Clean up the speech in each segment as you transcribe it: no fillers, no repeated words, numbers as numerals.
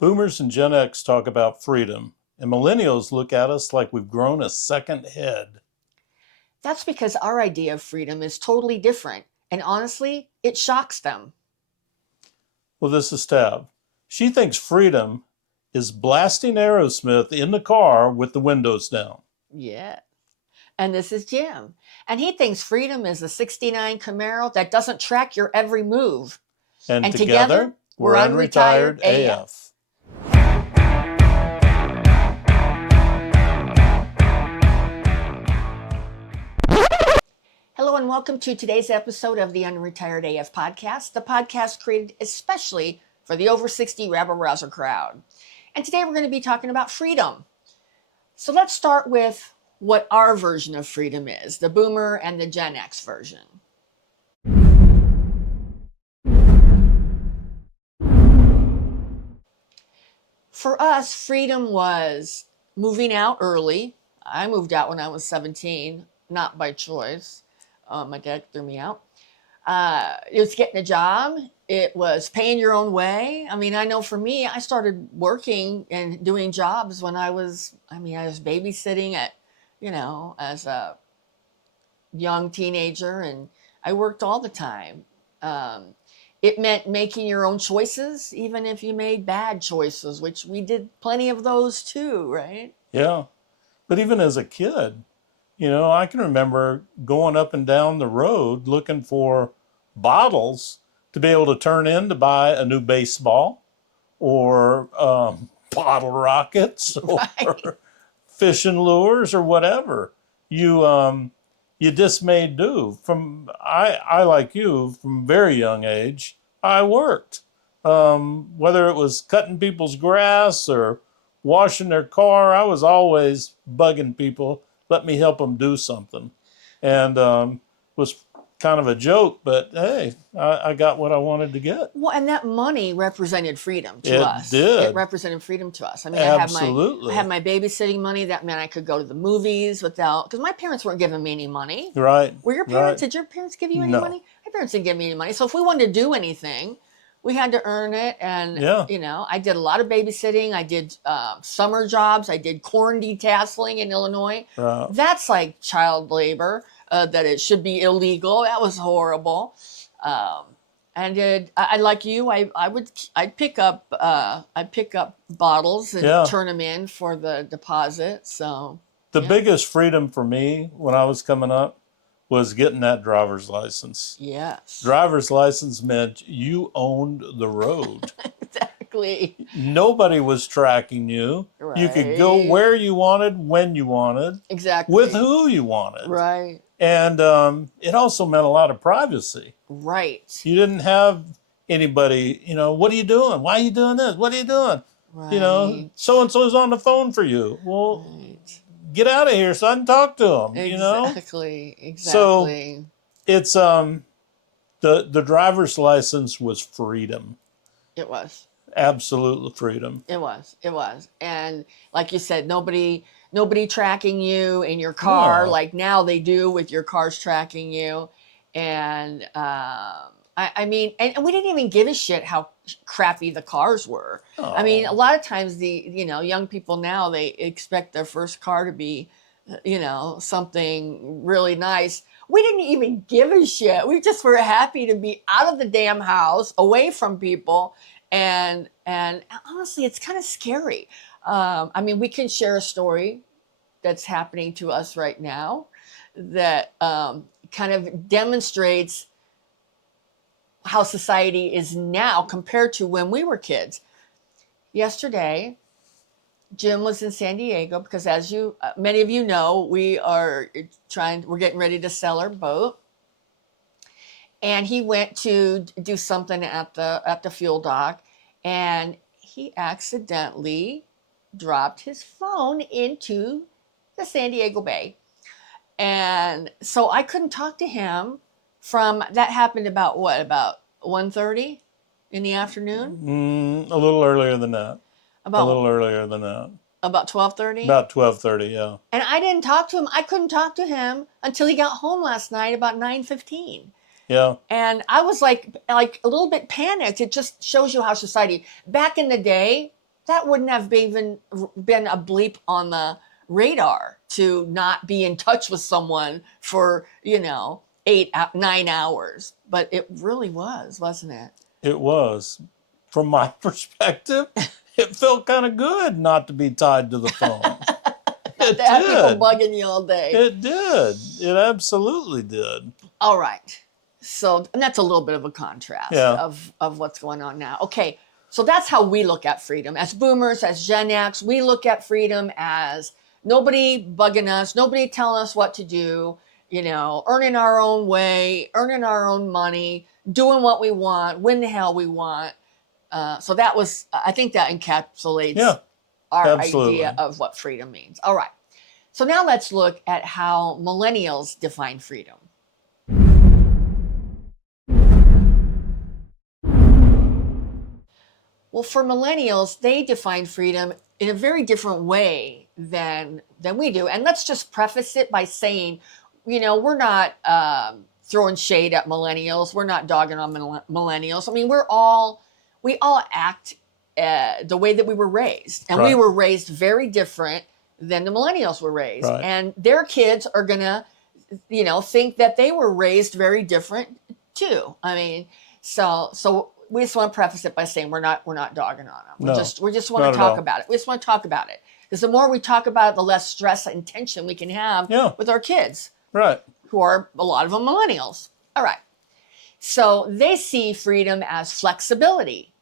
Boomers and Gen X talk about freedom, and millennials look at us like we've grown a second head. That's because our idea of freedom is totally different. And honestly, it shocks them. Well, this is Tab. She thinks freedom is blasting Aerosmith in the car with the windows down. Yeah. And this is Jim. And he thinks freedom is a 69 Camaro that doesn't track your every move. And And together, together, we're Unretired Unretired AF. AF. Hello and welcome to today's episode of the Unretired AF podcast, the podcast created especially for the over 60 rabble-rouser crowd. And today we're going to be talking about freedom. So let's start with what our version of freedom is, the Boomer and the Gen X version. For us, freedom was moving out early. I moved out when I was 17, not by choice. My dad threw me out. It was getting a job. It was paying your own way. I mean, I know for me, I started working and doing jobs when I was babysitting as a young teenager, and I worked all the time. It meant making your own choices, even if you made bad choices, which we did plenty of those too, right? Yeah. But even as a kid, I can remember going up and down the road looking for bottles to be able to turn in to buy a new baseball or bottle rockets or Right. fishing lures or whatever. You just made do. I like you from a very young age. I worked, whether it was cutting people's grass or washing their car. I was always bugging people, let me help them do something, and was kind of a joke, but hey, I got what I wanted to get. Well, and that money represented freedom to It us. It did. represented freedom to us. I mean, I Absolutely. had my babysitting money. That meant I could go to the movies without, because my parents weren't giving me any money. Right, Were your parents? right. Did your parents give you any No. money? My parents didn't give me any money. So if we wanted to do anything, we had to earn it. And Yeah. I did a lot of babysitting. I did summer jobs. I did corn detasseling in Illinois. Right. That's like child labor. That it should be illegal. That was horrible. Um, and I like you. I'd pick up bottles and Yeah. turn them in for the deposit. So The yeah, biggest freedom for me when I was coming up was getting that driver's license. yes, Driver's license meant you owned the road. exactly. Nobody was tracking you. You could go Right. where you wanted, when you wanted, with Exactly. who you wanted. Right. And it also meant a lot of privacy. Right. You didn't have anybody, what are you doing? Why are you doing this? What are you doing? Right. So and so's on the phone for you. Well, Right. get out of here so I can talk to them. Exactly. So Exactly. it's the driver's license was freedom. It was. Absolute freedom. It was. It was. And like you said, nobody tracking you in your car No. like now they do with your cars tracking you. And I mean, and we didn't even give a shit how crappy the cars were. I mean, a Oh. lot of times young people now they expect their first car to be, something really nice. We didn't even give a shit. We just were happy to be out of the damn house, away from people, and honestly, it's kind of scary. I mean, we can share a story that's happening to us right now that kind of demonstrates how society is now compared to when we were kids. Yesterday, Jim was in San Diego because, as many of you know, we're getting ready to sell our boat, and he went to do something at the fuel dock, and he accidentally dropped his phone into the San Diego Bay. And so I couldn't talk to him from that happened about 1:30 in the afternoon? A little earlier than that. A About little earlier than that. about 12:30? About 12:30, yeah. And I didn't talk to him. I couldn't talk to him until he got home last night about 9:15. Yeah. And I was like a little bit panicked. It just shows you how society back in the day, that wouldn't have even been a bleep on the radar to not be in touch with someone for, 9 hours. But it really was, wasn't it? It was. From my perspective, it felt kind of good not to be tied to the phone. Not to have people bugging you all day. It did. It absolutely did. All right. So, and that's a little bit of a contrast of what's going on now. Okay. So that's how we look at freedom. As boomers, as Gen X, we look at freedom as nobody bugging us, nobody telling us what to do, earning our own way, earning our own money, doing what we want, when the hell we want. So that was, I think that encapsulates our idea of what freedom means. All right. So now let's look at how millennials define freedom. Well, for millennials, they define freedom in a very different way than we do. And let's just preface it by saying, we're not throwing shade at millennials. We're not dogging on millennials. I mean, we all act the way that we were raised. And we were raised very different than the millennials were raised. Right. And their kids are going to, think that they were raised very different too. I mean, so we just want to preface it by saying we're not dogging on them. We just want to talk about it. We just want to talk about it. Because the more we talk about it, the less stress and tension we can have with our kids. Right. Who are a lot of them millennials. All right. So they see freedom as flexibility.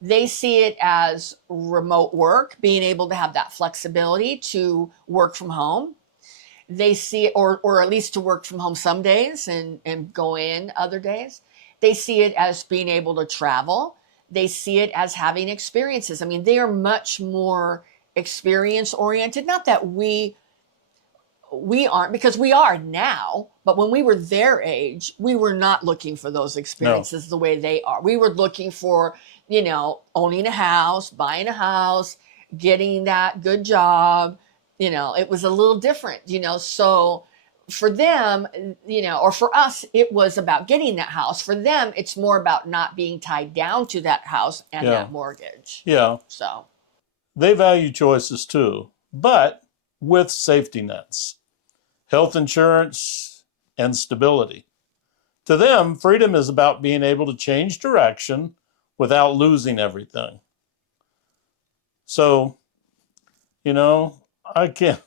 They see it as remote work, being able to have that flexibility to work from home. They see it, or at least to work from home some days and go in other days. They see it as being able to travel. They see it as having experiences. I mean, they are much more experience oriented. Not that we aren't, because we are now, but when we were their age, we were not looking for those experiences the way they are. We were looking for, owning a house, buying a house, getting that good job. It was a little different, so for them, or for us, it was about getting that house. For them, it's more about not being tied down to that house and that mortgage. Yeah. So they value choices too, but with safety nets, health insurance, and stability. To them, freedom is about being able to change direction without losing everything. So, I can't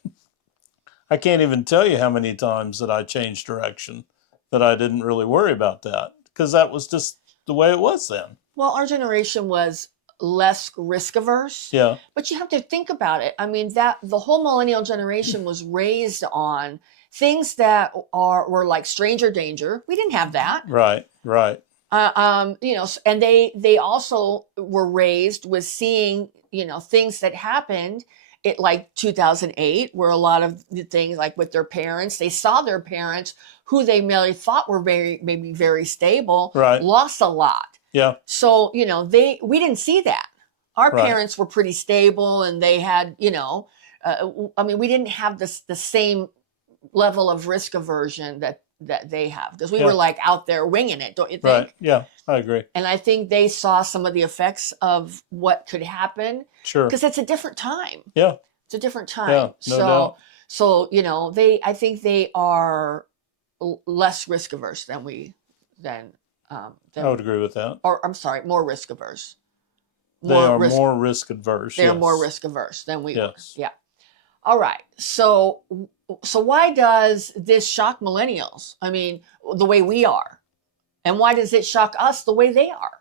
even tell you how many times that I changed direction that I didn't really worry about that, because that was just the way it was then. Well, our generation was less risk averse. Yeah. But you have to think about it. I mean, that the whole millennial generation was raised on things that were like stranger danger. We didn't have that. Right. And they also were raised with seeing, things that happened it like 2008, where a lot of the things like with their parents, they saw their parents who they merely thought were maybe very stable, lost a lot. Yeah. So, we didn't see that. Our parents were pretty stable, and they had, we didn't have the same level of risk aversion that they have, because we were like out there winging it, don't you think? Right. Yeah, I agree. And I think they saw some of the effects of what could happen. Sure. Because it's a different time. Yeah. It's a different time. Yeah, no doubt. So, I think they are less risk averse than I would agree with that. Or I'm sorry, more risk averse. More risk adverse. They're more risk averse than we are. Yeah. All right. So why does this shock millennials? I mean, the way we are. And why does it shock us the way they are?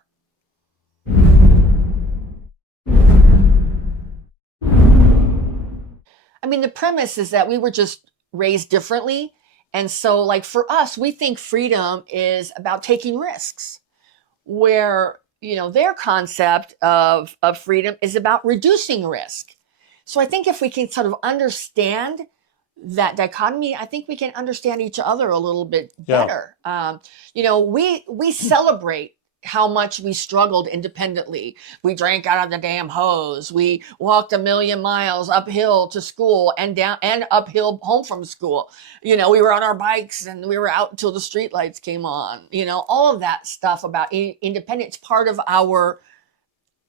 I mean, the premise is that we were just raised differently. And so, like, for us, we think freedom is about taking risks, where, their concept of freedom is about reducing risk. So I think if we can sort of understand that dichotomy, I think we can understand each other a little bit better. We celebrate how much we struggled independently. We drank out of the damn hose. We walked 1,000,000 miles uphill to school and down and uphill home from school. We were on our bikes and we were out until the street lights came on. All of that stuff about independence, part of our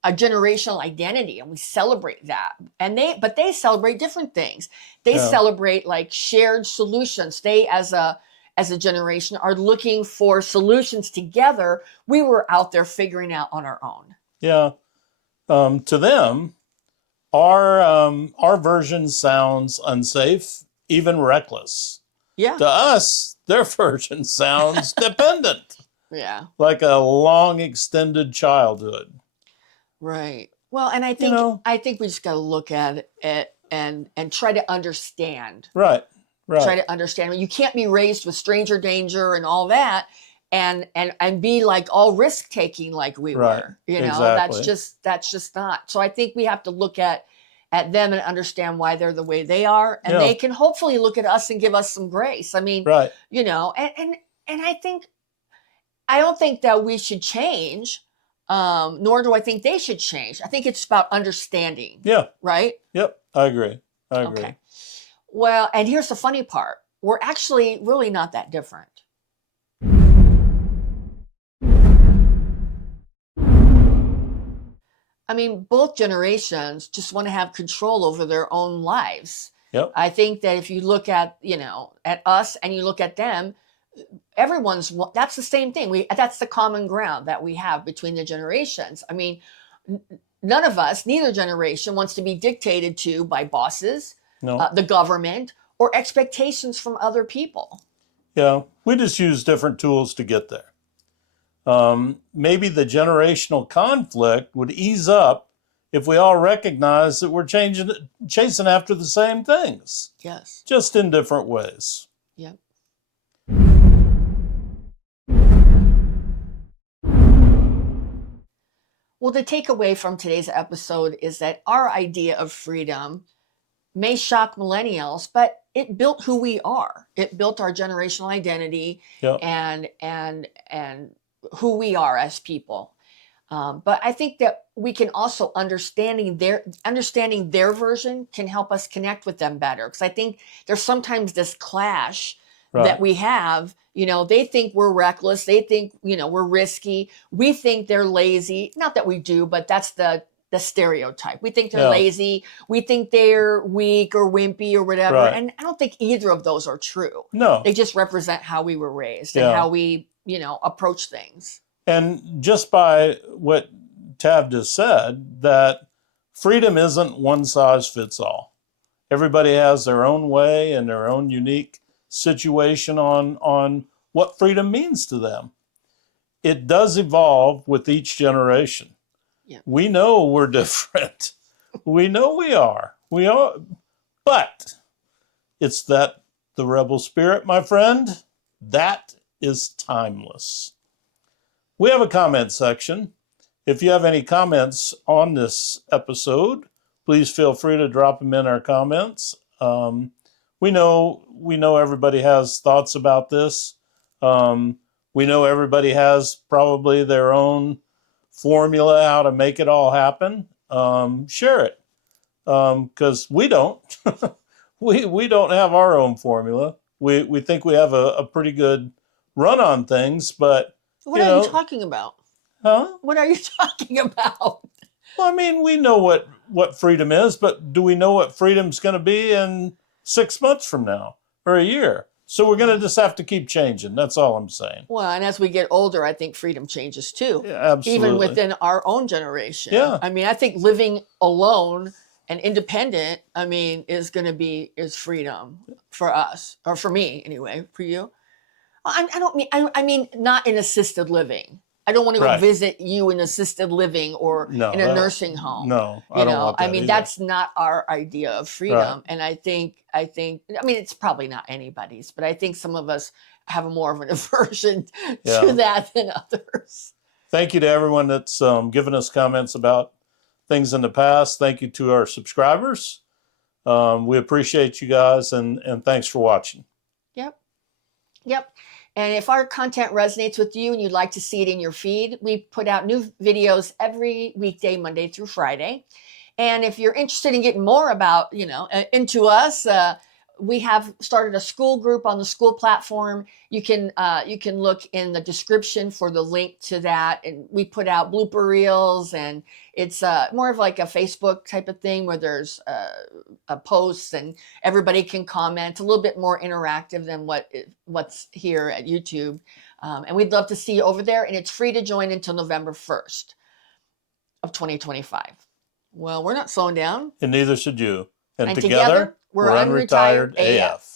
a generational identity, and we celebrate that. And they celebrate different things. They celebrate like shared solutions. They, as a generation, are looking for solutions together. We were out there figuring out on our own. Yeah. To them, our version sounds unsafe, even reckless. Yeah. To us, their version sounds dependent. Yeah. Like a long extended childhood. Right. Well, and I think we just got to look at it and try to understand. Right. Try to understand. You can't be raised with stranger danger and all that, and be like all risk taking like we were. Exactly. That's just not. So I think we have to look at them and understand why they're the way they are, and they can hopefully look at us and give us some grace. I mean, right. And I don't think that we should change. Nor do I think they should change. I think it's about understanding. Yeah. Right? Yep. I agree. Okay. Well, and here's the funny part. We're actually really not that different. I mean, both generations just want to have control over their own lives. Yep. I think that if you look at, at us and you look at them, that's the same thing. That's the common ground that we have between the generations. I mean, none of us, neither generation, wants to be dictated to by bosses, the government, or expectations from other people. Yeah, we just use different tools to get there. Maybe the generational conflict would ease up if we all recognize that we're chasing after the same things. Yes. Just in different ways. Yep. Well, the takeaway from today's episode is that our idea of freedom may shock millennials, but it built who we are. It built our generational identity and who we are as people. But I think that we can also understanding their version can help us connect with them better. Because I think there's sometimes this clash that we have. They think we're reckless. They think, we're risky. We think they're lazy. Not that we do, but that's the stereotype. We think they're lazy. We think they're weak or wimpy or whatever. Right. And I don't think either of those are true. No. They just represent how we were raised and how we, approach things. And just by what Tav just said, that freedom isn't one size fits all. Everybody has their own way and their own unique situation on what freedom means to them. It does evolve with each generation. Yeah. We know we're different. We know we are. But it's the rebel spirit, my friend, that is timeless. We have a comment section. If you have any comments on this episode, please feel free to drop them in our comments. We know everybody has thoughts about this. We know everybody has probably their own formula how to make it all happen. Share it, because we don't. we don't have our own formula. We think we have a pretty good run on things, but what are you talking about? Huh? What are you talking about? Well, I mean, we know what freedom is, but do we know what freedom's going to be in 6 months from now or a year? So we're going to just have to keep changing. That's all I'm saying. Well, and as we get older, I think freedom changes too. Yeah, absolutely. Even within our own generation. Yeah. I mean, I think living alone and independent, is freedom for us, or for me anyway. For you, I mean not in assisted living. I don't want to go visit you in assisted living or in a nursing home. No, I don't want that either. That's not our idea of freedom. Right. And I think, it's probably not anybody's, but I think some of us have more of an aversion to that than others. Thank you to everyone that's given us comments about things in the past. Thank you to our subscribers. We appreciate you guys, and thanks for watching. Yep. And if our content resonates with you and you'd like to see it in your feed, we put out new videos every weekday, Monday through Friday. And if you're interested in getting more about, into us, we have started a school group on the school platform. You can look in the description for the link to that. And we put out blooper reels, and it's more of like a Facebook type of thing where there's posts and everybody can comment. A little bit more interactive than what's here at YouTube. And we'd love to see you over there. And it's free to join until November 1st of 2025. Well, we're not slowing down. And neither should you. And And together, we're we're Unretired AF.